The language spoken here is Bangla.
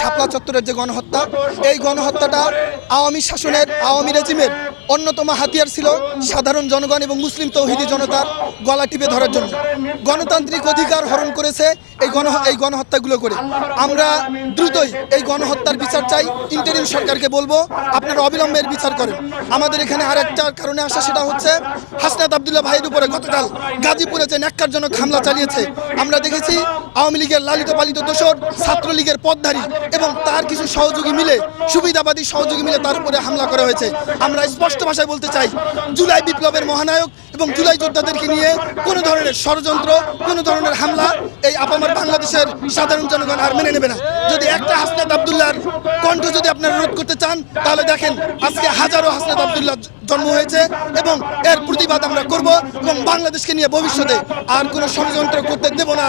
শাপলা চত্বরের যে গণহত্যা, এই গণহত্যাটা আওয়ামী শাসনের, আওয়ামী রেজিমের অন্যতম হাতিয়ার ছিল সাধারণ জনগণ এবং মুসলিম তৌহিদি জনতার গলা টিপে ধরার জন্য। গণতান্ত্রিক অধিকার হরণ করেছে এই গণহত্যাগুলো করে। আমরা দ্রুতই এই গণহত্যার বিচার চাই। ইন্টারিম সরকারকে বলবো আপনারা অবিলম্বে এর বিচার করেন। আমাদের এখানে আরেকটা কারণে আসা, সেটা হচ্ছে হাসনাত আব্দুল্লাহ ভাইয়ের উপরে গতকাল গাজীপুরে যে ন্যাক্কারজনক হামলা চালিয়েছে। আমরা দেখেছি আওয়ামী লীগের লালিত পালিত দোসর, ছাত্রলীগের পথধারী এবং তার কিছু সহযোগী মিলে, সুবিধাবাদী সহযোগী মিলে তার উপরে হামলা করা হয়েছে। আমরা স্পষ্ট ভাষায় বলতে চাই, জুলাই বিপ্লবের মহানায়ক এবং জুলাই যোদ্ধাদেরকে নিয়ে কোনো ধরনের ষড়যন্ত্র, কোনো ধরনের হামলা এই আপামর বাংলাদেশের সাধারণ জনগণ আর মেনে নেবে না। যদি একটা হাসনাত আব্দুল্লাহর কণ্ঠ যদি আপনারা রোধ করতে চান, তাহলে দেখেন আজকে হাজারো হাসনাত আব্দুল্লাহ জন্ম হয়েছে এবং এর প্রতিবাদ আমরা করব এবং বাংলাদেশকে নিয়ে ভবিষ্যতে আর কোনো ষড়যন্ত্র করতে দেব না।